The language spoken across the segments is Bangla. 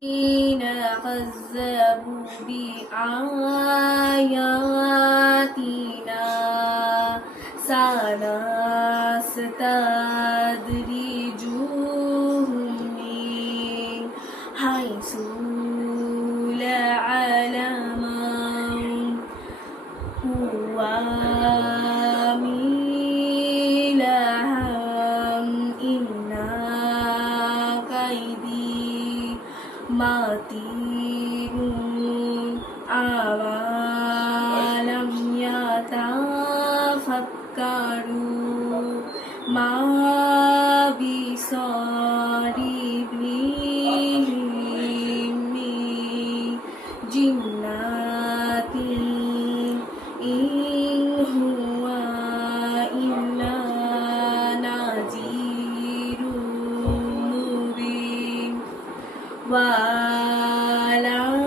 كذبوا بآياتنا سنستدرجهم من حيث لا يعلمون وأميلهم إن كيدي متين أولم يتفكروا ما بصاحبهم من جنة إن هو إلا نذير مبين ولم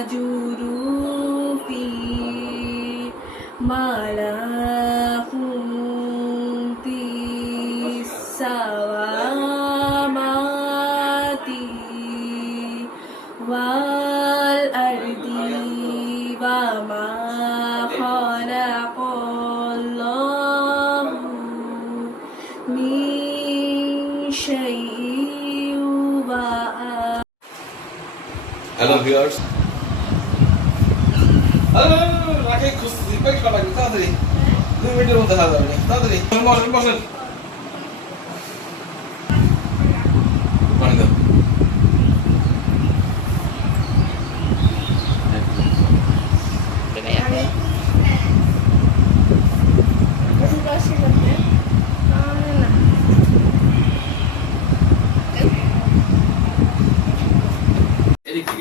يجدوا في ملكوت السماوات والأرض وما خلق الله من شيء হ্যালো ভিউয়ার্স, হ্যালো রাখে খুশি পেট খাওয়া লাগবে তাড়াতাড়ি 2 মিনিটের মধ্যে খাওয়া যাবে তাড়াতাড়ি বসেন বসেন পানি দাও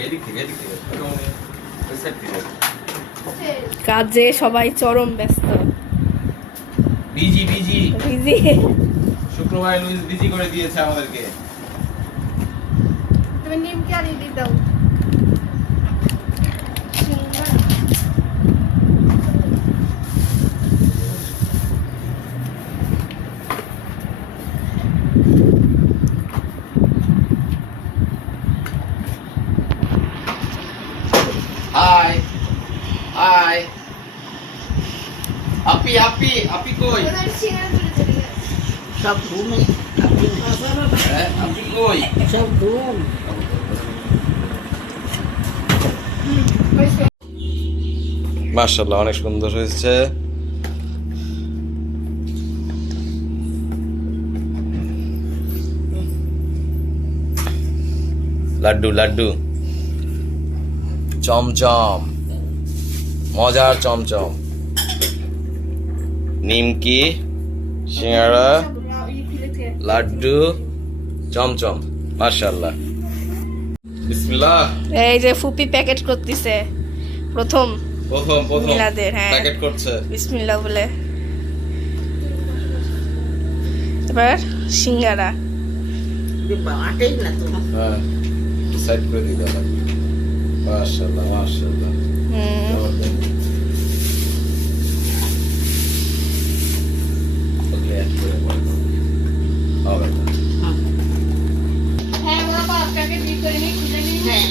এদিক থেকে ওই সাইড থেকে কাজে সবাই চরম ব্যস্ত বিজি বিজি শুক্রবার লুইস বিজি করে দিয়েছে আমাদেরকে। তুমি নিমকে আনি দি দাও হাই হাই আপি কই সব ঘুমে আপি কই সব ঘুম মাশাআল্লাহ অনেক সুন্দর হয়েছে। লাড্ডু লাড্ডু চমচম মজার চমচম নিমকি সিঙ্গাড়া লাড্ডু চমচম মাশাআল্লাহ। বিসমিল্লাহ। এই যে ফুপি প্যাকেট করতেছে প্রথম মিলাদের, হ্যাঁ প্যাকেট করছে বিসমিল্লাহ বলে। এবার সিঙ্গারা আটেই না তো হ্যাঁ সাইড করে দিতে হবে। মাশাআল্লাহ মাশাআল্লাহ ওকে করে বলো হবে হ্যাঁ ওরা প্যাকেট দিতে করে নি খুলে নি। হ্যাঁ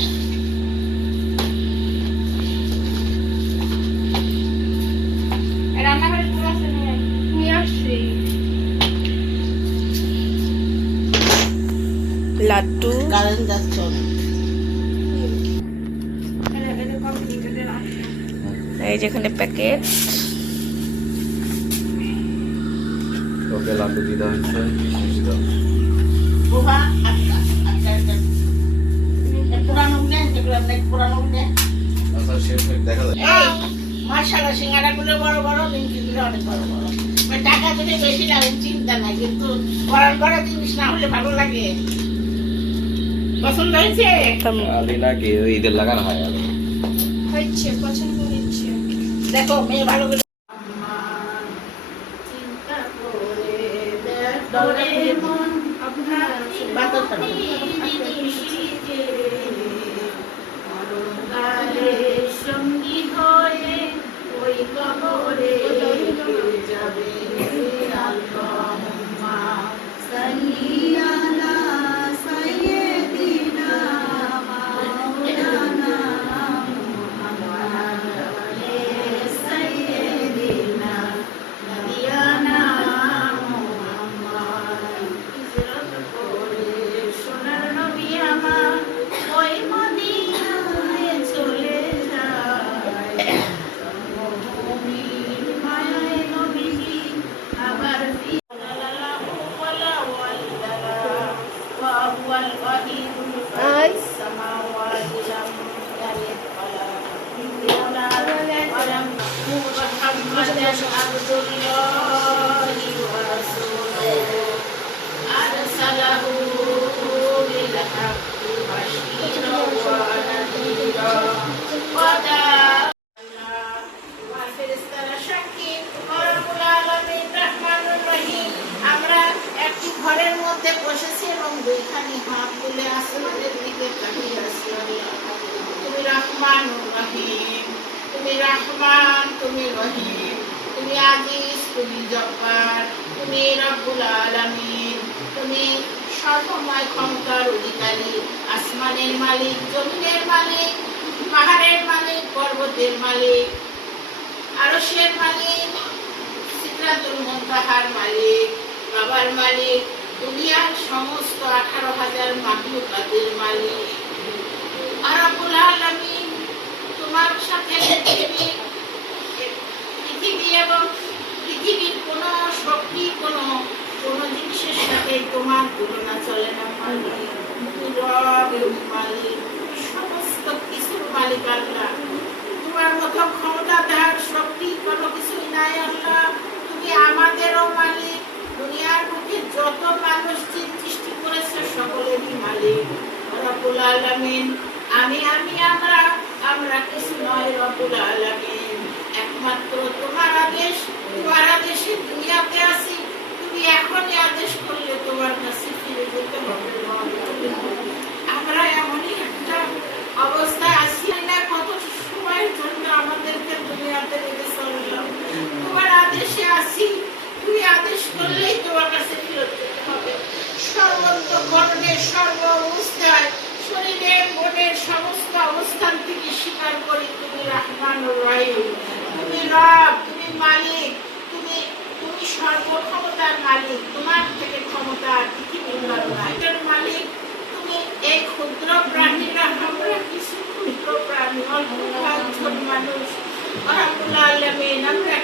রান্নাঘরে পুরো আছে নিয়ে আসছি লাড্ডু কারেন্ট যাচ্ছে এই যেখানে প্যাকেট ওকে লাড্ডু দিতে হচ্ছে বাবা আচ্ছা পুরানো নেন যেগুলো পুরানো নেন আচ্ছা শেষ হয়ে দেখা যায়। মাশাআল্লাহ সিঙ্গাড়া গুলো বড় বড় নিমকি গুলো অনেক বড় বড় টাকা যদি বেশি লাগে চিন্তা নাই, কিন্তু করা জিনিস না হলে ভালো লাগে। পছন্দ হয়েছে? আলি নাকি ওই ঈদের লাগানো হয় আলি হচ্ছে পছন্দ হচ্ছে। দেখো মেয়ে ভালো করে সঙ্গী হয়ে ওই কবরে যাবে আল্লাহুম্মা সাল্লি আলা সাইয়্যিদি আবদুল্লাহি ওয়া রাসূলুহু আরসালাহু বিল হাক্কি বাশীরান ওয়া নাযীরা ওয়া ফেরেশতারা সাক্ষী রব্বুল আলামিন রহমানুর রহিম। আমরা একটি ঘরের মধ্যে বসেছি এবং দুইখানি হাত তুলে আসমানের দিকে তাকিয়ে আছি। তুমি রহমানুর রহিম, তুমি রহমান, তুমি রহিম, তুমি আজিজ, তুমি জব্বার, তুমি রব্বুল আলামিন, তুমি সর্বময় ক্ষমতার অধিকারী, আসমানের মালিক, জমিনের মালিক, পাহাড়ের মালিক, পর্বতের মালিক, আরশের মালিক, সিদরাতুল মুনতাহার মালিক, বাবার মালিক, দুনিয়ার সমস্ত 18,000 মাখলুকাতের মালিক। রব্বুল আলামিন, তোমার সাথে পৃথিবী এবং পৃথিবীর কোনো শক্তি, কোনো জিনিসের সাথে তোমার তুলনা চলে না মালিক। তুমি রব এবং মালিক, সমস্ত কিছুর মালিক আল্লাহ। তোমার মতো ক্ষমতাধার শক্তি কোনো কিছুই নাই আল্লাহ। তুমি আমাদেরও মালিক, দুনিয়ার বুকে যত মানুষ সৃষ্টি করেছে সকলেরই মালিক। রব্বুল আলামিন, আমরা কিছু নয় রব্বুল আলামিন, একমাত্র তোমার আদেশে দুনিয়াতে আছি। তুমি এখনই আদেশ করলে তোমার কাছে ফিরে যেতে হবে। আমরা এমনই একটা অবস্থায় আছি না, কত সময়ের জন্য আমাদেরকে দুনিয়াতে রেখে চললাম। তোমার আদেশে আছি, তুমি আদেশ করলেই তোমার কাছে ফিরত যেতে হবে। সর্বন্তকরণের সর্ব অবস্থায়, শরীরের মনের সমস্ত অবস্থান থেকে স্বীকার করি তুমি রহমানুর রহিম, তুমি রব, তুমি মালিক, তুমি সর্বক্ষমতার মালিক। তোমার থেকে ক্ষমতা পৃথিবীর মালিক। তুমি এই ক্ষুদ্র প্রাণীরা, আমরা কিছু ক্ষুদ্র প্রাণী, অল্প কয়েকজন মানুষ। রব্বুল আলামিন, আমরা